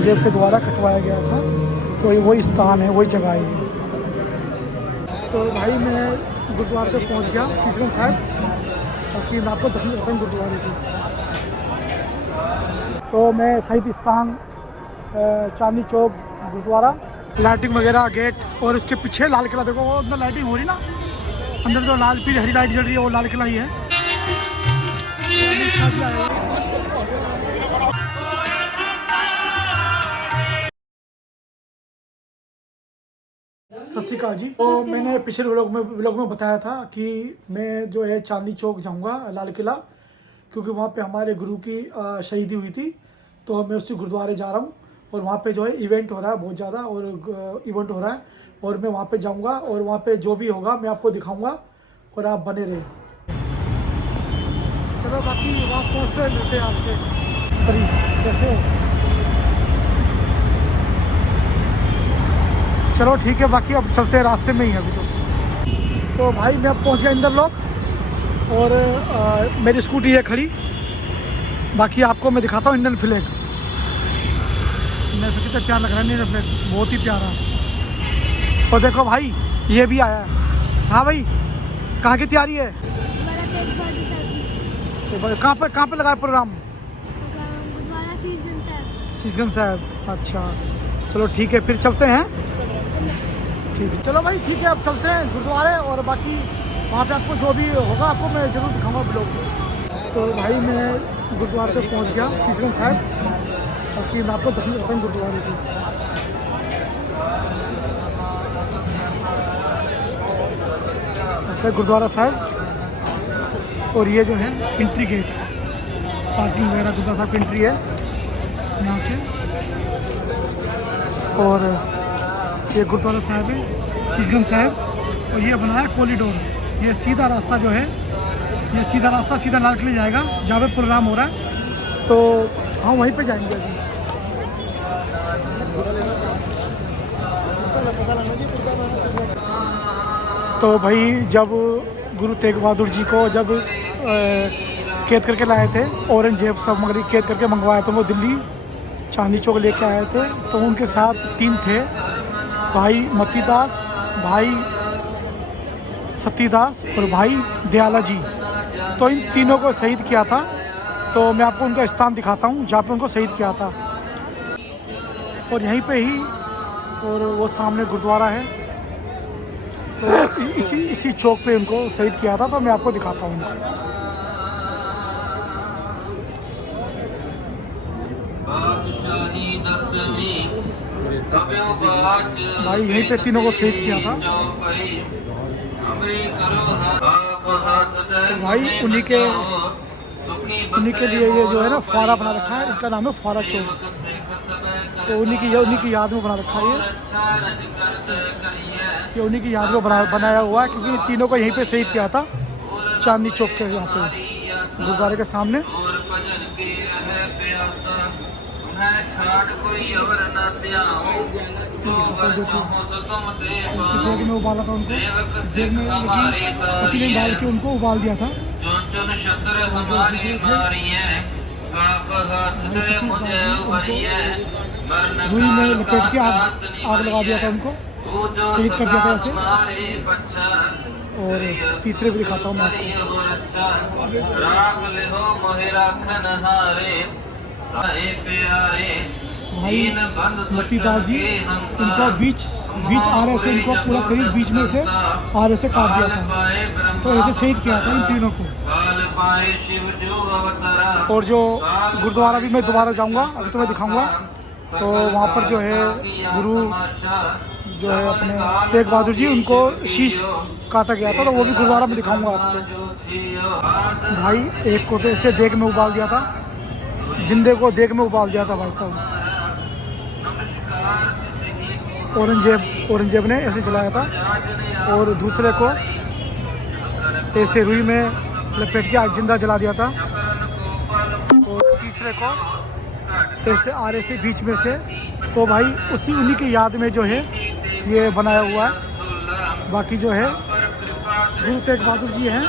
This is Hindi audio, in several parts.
औरंगजेब के द्वारा कटवाया गया था। तो ये वही स्थान है, वही जगह है ये। तो भाई मैं गुरुद्वारे पे पहुंच गया शीशगंज साहिब, ताकि मैं आपको दर्शन करता हूँ गुरुद्वारे की। तो मैं शहीद स्थान चांदनी चौक गुरुद्वारा, लाइटिंग वगैरह गेट, और इसके पीछे लाल किला देखो, वो अंदर लाइटिंग हो रही ना, अंदर जो लाल पीली हरी लाइट जल रही है वो लाल किला ही है। सत श्री अकाल जी। तो मैंने पिछले व्लॉग में बताया था कि मैं जो है चांदनी चौक जाऊंगा लाल किला, क्योंकि वहाँ पे हमारे गुरु की शहीदी हुई थी। तो मैं उसी गुरुद्वारे जा रहा हूँ, और वहाँ पे जो है इवेंट हो रहा है बहुत ज़्यादा, और इवेंट हो रहा है, और मैं वहाँ पे जाऊँगा, और वहाँ पे जो भी होगा मैं आपको दिखाऊँगा, और आप बने रहे। चलो बाकी वहाँ पहुँचते मिलते हैं आपसे। कैसे हो? चलो ठीक है, बाकी अब चलते हैं, रास्ते में ही है अभी तो भाई मैं अब पहुँच गया इंदर लोक, और मेरी स्कूटी है खड़ी। बाकी आपको मैं दिखाता हूँ इंडियन फ्लैग। मैं तो कितना प्यार लग रहा है इंडियन फ्लैग, बहुत ही प्यारा। और देखो भाई ये भी आया है। हाँ भाई, कहाँ की तैयारी है? कहाँ पे लगा है प्रोग्राम? शीशगंज साहब। अच्छा चलो ठीक है, फिर चलते हैं। ठीक है चलो भाई, ठीक है अब चलते हैं गुरुद्वारे, और बाकी वहाँ पे आपको जो भी होगा आपको मैं ज़रूर दिखाऊंगा ब्लॉग में। तो भाई मैं गुरुद्वारे तक पहुँच गया शीशगंज साहब, ताकि मैं आपको दर्शन करता हूँ गुरुद्वारे की। ऐसा गुरुद्वारा साहब, और ये जो है एंट्री गेट, पार्किंग वगैरह गुरुद्वारा साहब की एंट्री है यहाँ से। और ये गुरुद्वारा साहब है शीशगंज साहब, और ये बना है कॉरिडोर। ये सीधा रास्ता जो है, ये सीधा रास्ता सीधा लाल किले जाएगा, जहाँ पे प्रोग्राम हो रहा है। तो हम वहीं पे जाएंगे अभी। तो भाई जब गुरु तेग बहादुर जी को जब कैद करके लाए थे, औरंगजेब सब मगरी कैद करके मंगवाए थे, वो दिल्ली चांदनी चौक लेके आए थे। तो उनके साथ 3 थे, भाई मतीदास, भाई सतीदास और भाई दयाला जी। तो इन तीनों को शहीद किया था। तो मैं आपको उनका स्थान दिखाता हूँ जहाँ पे उनको शहीद किया था, और यहीं पे ही, और वो सामने गुरुद्वारा है। तो इसी चौक पे उनको शहीद किया था। तो मैं आपको दिखाता हूँ उनको। भाई यहीं पे तीनों को शहीद किया था। तो भाई उन्हीं के लिए ये जो है ना फुवारा बना रखा है, इसका नाम है फुवारा चौक। तो उन्हीं की याद में बना रखा है ये उन्हीं की याद में बनाया हुआ है, क्योंकि तीनों को यहीं पे शहीद किया था चांदनी चौक के यहाँ पे गुरुद्वारे के सामने। बैग में उबाला था उनको, बैग में पति ने डाल के उनको उबाल दिया था। रुई में लपेट के आग लगा दिया था उनको, शहीद कर दिया था ऐसे। और तीसरे भी दिखाता हूँ मैं भाई मतीदास जी, उनका बीच आरे से, इनको पूरा शरीर बीच में से आरे से काट दिया था। तो ऐसे शहीद किया था इन तीनों को। और जो गुरुद्वारा भी मैं दोबारा जाऊंगा, अभी तो मैं दिखाऊंगा। तो वहाँ पर जो है गुरु जो है अपने तेग बहादुर जी, उनको शीश काटा गया था। तो वो भी गुरुद्वारा में दिखाऊंगा आपको। भाई एक को तो ऐसे देग में उबाल दिया था, जिंदे को देग में उबाल दिया था भाई साहब। औरंगजेब ने ऐसे जलाया था, और दूसरे को ऐसे रुई में लपेट के आज जिंदा जला दिया था, और तीसरे को ऐसे आरे से बीच में से। तो भाई उन्हीं की याद में जो है ये बनाया हुआ है। बाकी जो है गुरु तेग बहादुर जी हैं,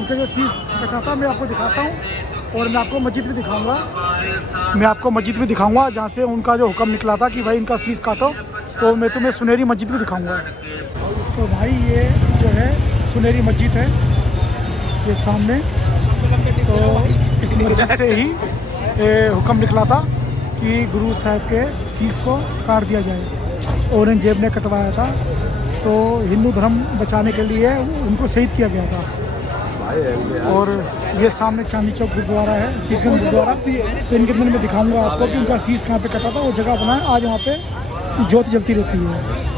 उनका जो शीश कटा था मैं आपको दिखाता हूँ। और मैं आपको मस्जिद भी दिखाऊंगा, जहाँ से उनका जो हुक्म निकला था कि भाई इनका शीश काटो, तो मैं तुम्हें सुनहरी मस्जिद भी दिखाऊंगा। तो भाई ये जो है सुनहरी मस्जिद है, ये सामने। तो इस मस्जिद से ही हुक्म निकला था कि गुरु साहब के शीश को काट दिया जाए। औरंगजेब ने कटवाया था, तो हिंदू धर्म बचाने के लिए उनको शहीद किया गया था। और ये सामने चांदनी चौक गुरुद्वारा है, शीशगंज गुरुद्वारा। तो इनके अंदर मैं दिखाऊंगा आपको कि उनका शीश कहाँ पे कटा था, वो जगह बना है, आज वहाँ पे ज्योत जलती रहती है।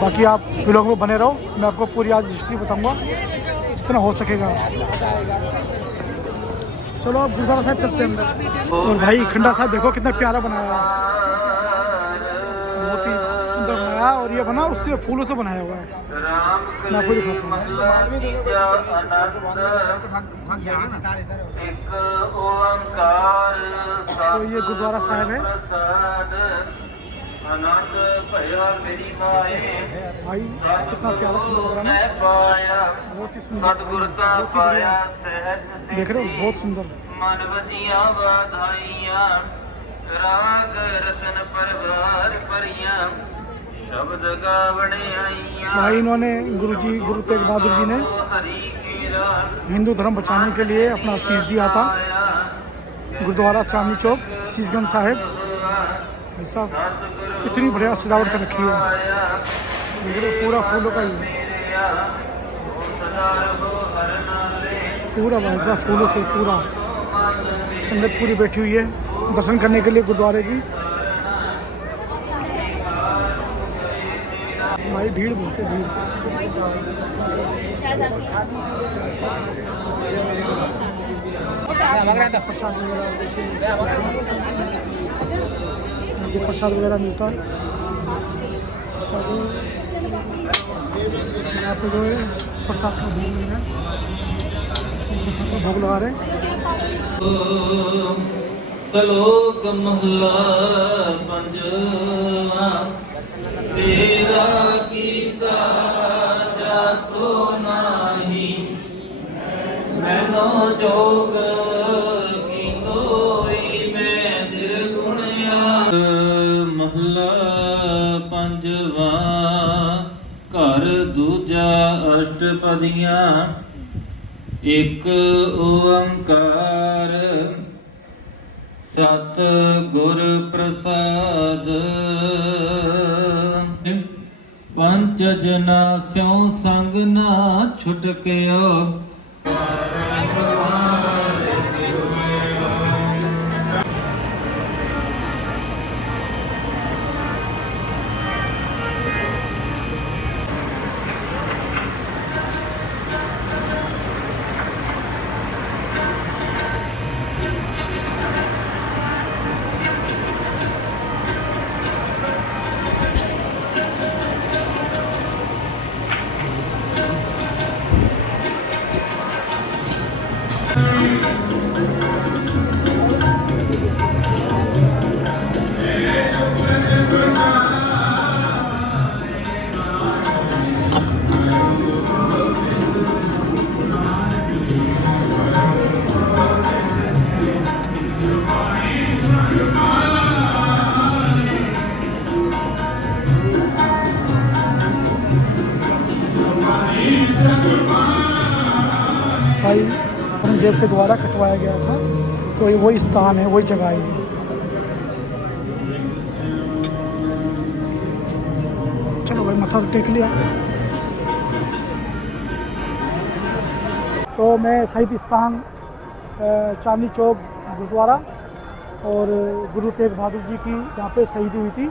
बाकी आप व्लॉग में बने रहो, मैं आपको पूरी आज हिस्ट्री बताऊंगा जितना हो सकेगा। चलो अब गुरुद्वारा साहब चलते हैं अंदर। और भाई खंडा साहब देखो कितना प्यारा बनाया है, बहुत ही सुंदर बनाया। और ये बना उससे फूलों से बनाया हुआ है, मैं आपको दिखाता हूँ। तो ये गुरुद्वारा साहब है भाई, कितना प्यारा खंडा लग रहा है ना, बहुत ही सुंदर, बहुत ही बढ़िया। देख रहे हो, बहुत सुंदर। भाई इन्होंने गुरु तेग बहादुर जी ने हिंदू धर्म बचाने के लिए अपना शीश दिया था। गुरुद्वारा चांदनी चौक शीशगंज साहिब, ऐसा कितनी बढ़िया सजावट कर रखी है, पूरा फूलों का ही है, पूरा वैसा फूलों से पूरा। संगत पूरी बैठी हुई है दर्शन करने के लिए गुरुद्वारे की। भाई भीड़ बहुत है, भीड़। प्रसाद वगैरह जैसे प्रसाद वगैरह मिलता है। प्रसाद यहाँ पे जो है प्रसाद का भोग लग रहा है, भोग लगा रहे हैं। श्लोक महला पंजवा, तेरा कीता जातो नाही, मैनो जोग की तोई मैं निर्गुणया। महला पंजवा, घर दूजा अष्टपदियाँ, एक ओंकार, सत गुर प्रसाद। पंच जना स्यों संग ना छुटकियो, भाई औरंगजेब के द्वारा कटवाया गया था, तो ये वही स्थान है, वही जगह है। चलो भाई माथा टेक लिया। तो मैं शहीद स्थान चांदनी चौक गुरुद्वारा और गुरु तेग बहादुर जी की यहाँ पे शहीदी हुई थी,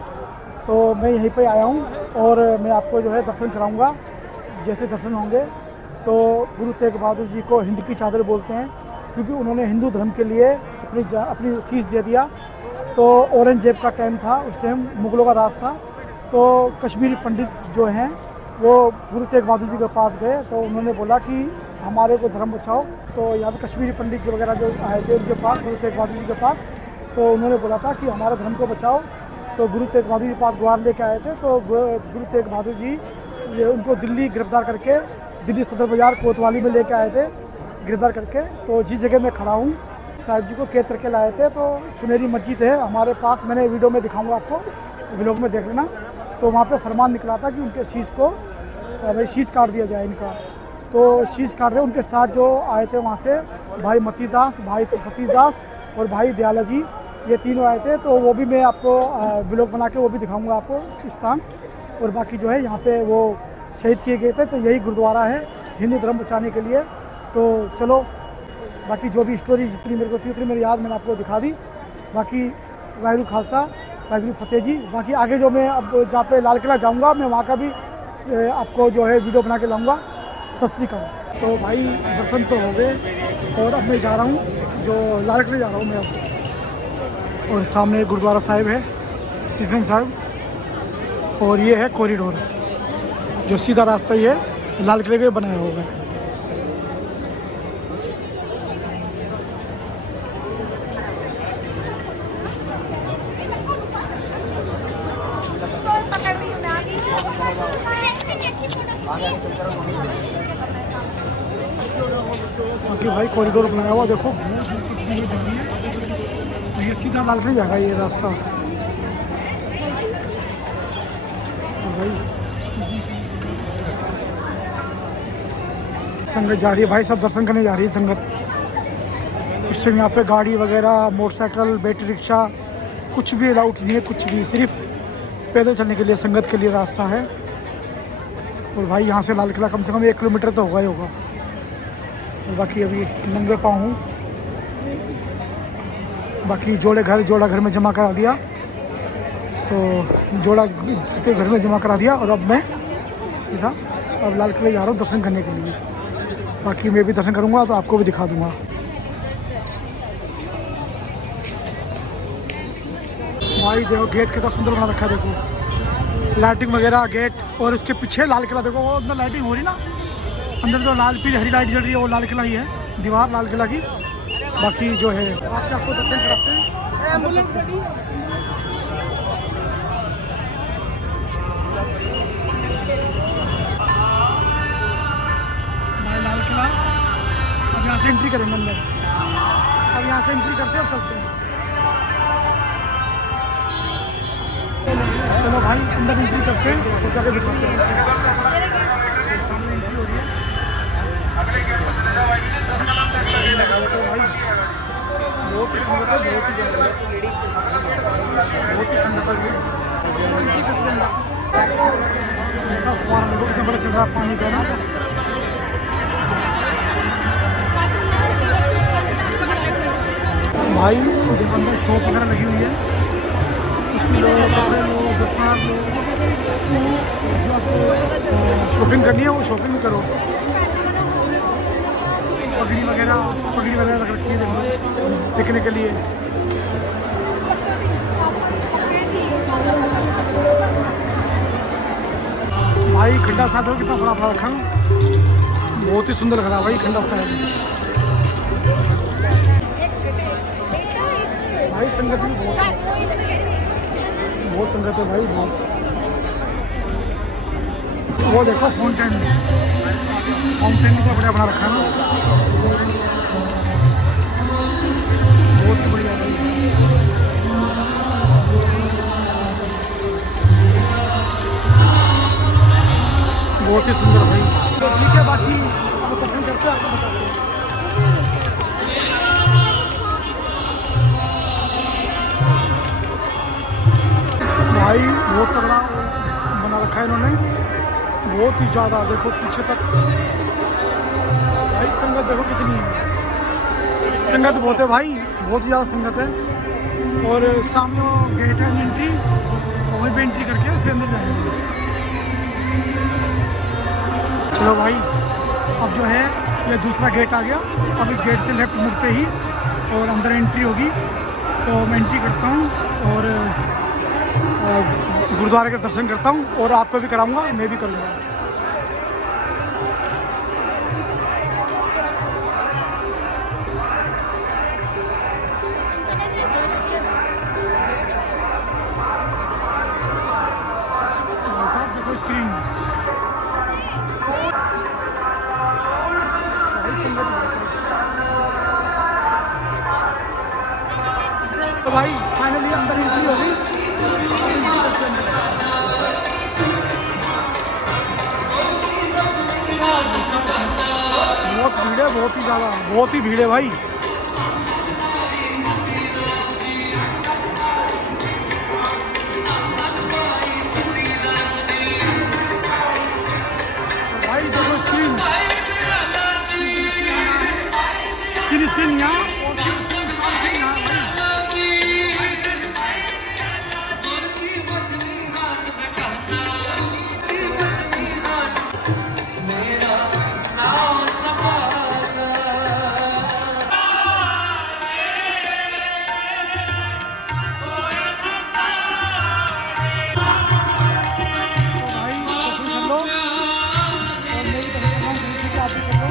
तो मैं यहीं पे आया हूँ और मैं आपको जो है दर्शन कराऊँगा। जैसे दर्शन होंगे तो गुरु तेग बहादुर जी को हिंद की चादर बोलते हैं, क्योंकि उन्होंने हिंदू धर्म के लिए अपनी शीश दे दिया। तो औरंगजेब का टाइम था, उस टाइम मुग़लों का राज था, तो कश्मीरी पंडित जो हैं वो गुरु तेग बहादुर जी के पास गए, तो उन्होंने बोला कि हमारे को धर्म बचाओ। तो यहाँ पे कश्मीरी पंडित जो वगैरह जो आए थे उनके पास, गुरु तेग बहादुर जी के पास, तो उन्होंने बोला था कि हमारे धर्म को बचाओ। तो गुरु तेग बहादुर जी के पास गुहार लेके आए थे, तो गुरु तेग बहादुर जी उनको दिल्ली गिरफ्तार करके दिल्ली सदर बाज़ार कोतवाली में लेके आए थे। गिरदार करके। तो जिस जगह मैं खड़ा हूँ साहिब जी को कैद करके लाए थे, तो सुनहरी मस्जिद है हमारे पास, मैंने वीडियो में दिखाऊंगा आपको, व्लॉग में देख लेना। तो वहाँ पे फरमान निकला था कि उनके शीश को भाई शीश काट दिया जाए इनका। तो शीश काट दिया। उनके साथ जो आए थे वहाँ से भाई मती दास, भाई सतीश दास और भाई दयाला जी, ये तीनों आए थे। तो वो भी मैं आपको व्लॉग बना के वो भी दिखाऊंगा आपको स्थान। और बाकी जो है यहाँ पे वो शहीद किए गए थे। तो यही गुरुद्वारा है हिंदू धर्म बचाने के लिए। तो चलो बाकी जो भी स्टोरी जितनी मेरे को थी उतनी मेरी याद मैंने आपको दिखा दी। बाकी वाहिगुरू खालसा वाहिगुरू फतेह जी। बाकी आगे जो मैं अब जहाँ पे लाल किला जाऊँगा मैं वहाँ का भी आपको जो है वीडियो बना के लाऊँगा। सत श्री अकाल। तो भाई दर्शन तो हो गए और अब मैं जा रहा हूँ जो लाल किले जा रहा हूँ मैं अब। और सामने गुरुद्वारा साहिब है सीसगंज साहिब, और ये है कॉरिडोर जो सीधा रास्ता ही है लाल किले के बनाया हुआ है। बाकी भाई कॉरिडोर बनाया हुआ देखो, तो ये सीधा लाल किले जाएगा ये रास्ता। तो भाई संगत जा रही है भाई, सब दर्शन करने जा रही है संगत। इस टाइम यहाँ पे गाड़ी वगैरह मोटरसाइकिल बैटरी रिक्शा कुछ भी अलाउड नहीं है, कुछ भी, सिर्फ पैदल चलने के लिए संगत के लिए रास्ता है। और भाई यहाँ से लाल किला कम से कम 1 किलोमीटर तो होगा ही होगा। और बाकी अभी नंगे पाँव हूँ। बाकी जोड़ा घर में जमा करा दिया, तो जोड़ा घर में जमा करा दिया। और अब मैं सीधा अब लाल किले जा रहा हूँ दर्शन करने के लिए। बाकी मैं भी दर्शन करूँगा तो आपको भी दिखा दूँगा। भाई देखो गेट कितना सुंदर बना रखा है, देखो लाइटिंग वगैरह गेट। और उसके पीछे लाल किला देखो, वो अंदर लाइटिंग हो रही ना, अंदर जो लाल पीली हरी लाइट जल रही है वो लाल किला ही है, दीवार लाल किला की। बाकी जो है आपको दर्शन कराते हैं। लाल किला अब यहाँ से एंट्री करेंगे अंदर। अब यहाँ से एंट्री करते हैं और चलते हैं। चलो भाई अंदर एंट्री करते हैं और जाके दिखाते हैं। सामने एंट्री हो रही है। तो भाई बहुत ही सुंदर है, बहुत ही ज़्यादा, बहुत ही सुंदर है। एंट्री करते हैं ऐसा फुहारा देखो कितना बड़ा चल रहा है पानी का ना। भाई अंदर शॉप वगैरह लगी हुई है, दस्तार जो आपको शॉपिंग करनी है वो शॉपिंग भी करो। पगड़ी वगैरह रख रखी है देखो बिकने के लिए। भाई खंडा साहब देखो कितना बड़ा बड़ा रखा, बहुत ही सुंदर लग रहा है भाई खंडा साहब। भाई संगत भी बहुत संगत है भाई बहुत। वो देखो फाउंटेन भी तो बढ़िया बना रखा है ना, बहुत ही बढ़िया भाई। बहुत ही सुंदर भाई। तो ठीक है बाकी वो पसंद करते हैं आपको बताते हैं। भाई बहुत तगड़ा बना रखा है इन्होंने, बहुत ही ज़्यादा। देखो पीछे तक भाई संगत देखो कितनी है, संगत बहुत है भाई, बहुत ज़्यादा संगत है। और सामने वो गेट है एंट्री, वहीं पे एंट्री करके फिर अंदर जाएंगे। चलो भाई अब जो है ये दूसरा गेट आ गया। अब इस गेट से लेफ्ट मुड़ते ही और अंदर एंट्री होगी। तो मैं एंट्री करता हूँ और गुरुद्वारे के दर्शन करता हूँ और आपको भी कराऊंगा, मैं भी करूँगा। साहब देखो स्क्रीन भाई संगत तो भाई फाइनली अंदर एंट्री हो गई। अब एंट्री करते हैं अंदर। बहुत भीड़ है, बहुत ही ज़्यादा, बहुत ही भीड़ है भाई। भाई देखो स्क्रीन, तीन स्क्रीन यहाँ और तीन स्क्रीन, चार स्क्रीन यहाँ भाई। तो भाई दर्शन कर लो और मैं भी दर्शन कर लूँ, ठीक है आप भी कर लो।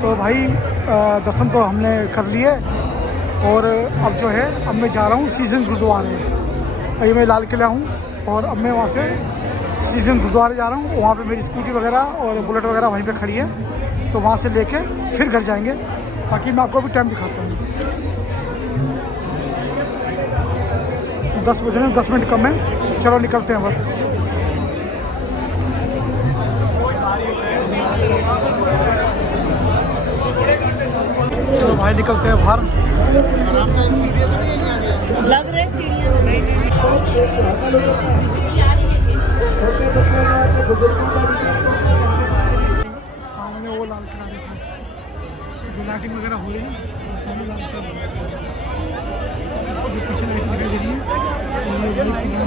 तो भाई दर्शन तो हमने कर लिए और अब जो है अब मैं जा रहा हूँ सीजन गुरुद्वारे। अभी मैं लाल किला हूँ और अब मैं वहाँ से सीजन गुरुद्वारे जा रहा हूँ। वहाँ पे मेरी स्कूटी वगैरह और बुलेट वगैरह वहीं पे खड़ी है, तो वहाँ से लेके फिर घर जाएंगे। बाकी मैं आपको अभी टाइम दिखाता हूँ। 10 बजे में 10 मिनट कम है, चलो निकलते हैं बस। चलो भाई निकलते हैं बाहर। लग रहे सीढ़ियाँ सामने वो लाल किला देखो, जो लाइटिंग वगैरह हो रही है वो सामने लाल किला, जो पीछे लाइटिंग दिखाई दे रही है तो लाल किले को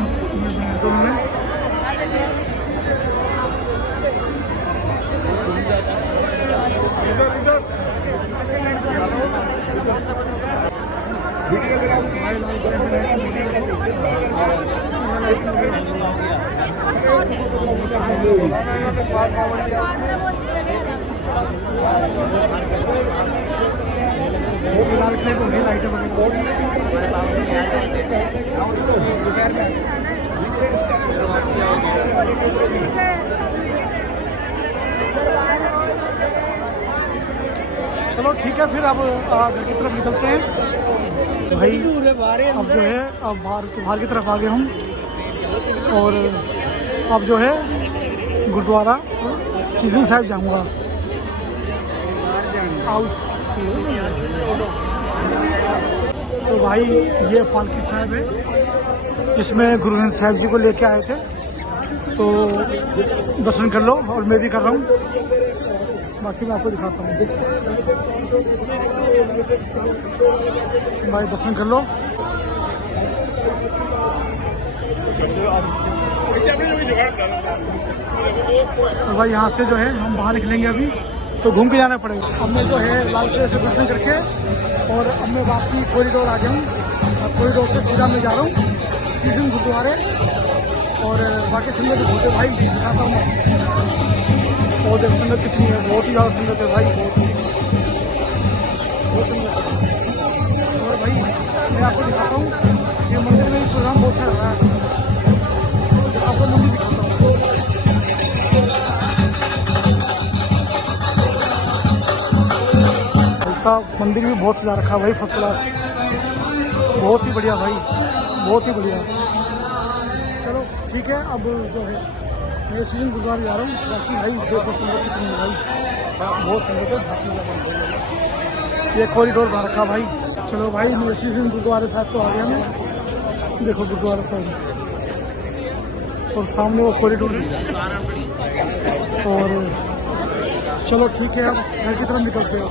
लाइटें चलो ठीक है, फिर अब घर की तरफ निकलते हैं भाई। अब जो है अब बाहर की तरफ आ गए हम और अब जो है गुरुद्वारा सीजन साहिब जाऊंगा आउट। तो भाई ये पालकी साहिब है जिसमें गुरु ग्रंथ साहिब जी को लेके आए थे, तो दर्शन कर लो और मैं भी कर रहा हूँ। बाकी मैं आपको दिखाता हूँ भाई, दर्शन कर लो। तो भाई यहाँ से जो है हम बाहर निकलेंगे अभी, तो घूम के जाना पड़ेगा। अब मैं जो है लाल किले से दर्शन करके और अब मैं वापसी कॉरिडोर आ गया हूँ। कॉरिडोर से सीधा मैं जा रहा हूँ सीजन गुरुद्वारे और बाकी संगत तो होते भाई दिखाता हूँ मैं। और देख संगत कितनी है, बहुत ही ज़्यादा संगत है भाई, बहुत संगत है। और भाई मैं आपको दिखाता हूँ ये मंदिर में प्रोग्राम बहुत अच्छा रहा है, आपको मंदिर दिखाता हूँ। ऐसा मंदिर भी बहुत सजा रखा है भाई, फर्स्ट क्लास, बहुत ही बढ़िया भाई, बहुत ही बढ़िया। चलो ठीक है, अब जो है मैं सीजन गुरुद्वारे जा रहा हूँ। बाकी भाई देखो संगत कितनी है भाई, बहुत संगत है, भागने लगा। ये कॉरिडोर बना रखा भाई। चलो भाई मैं सीजन गुरुद्वारे साहब को आ गया मैं, देखो गुरुद्वारा साहब और सामने वो कॉरिडोर और चलो ठीक है, अब घर की तरफ निकलते हो।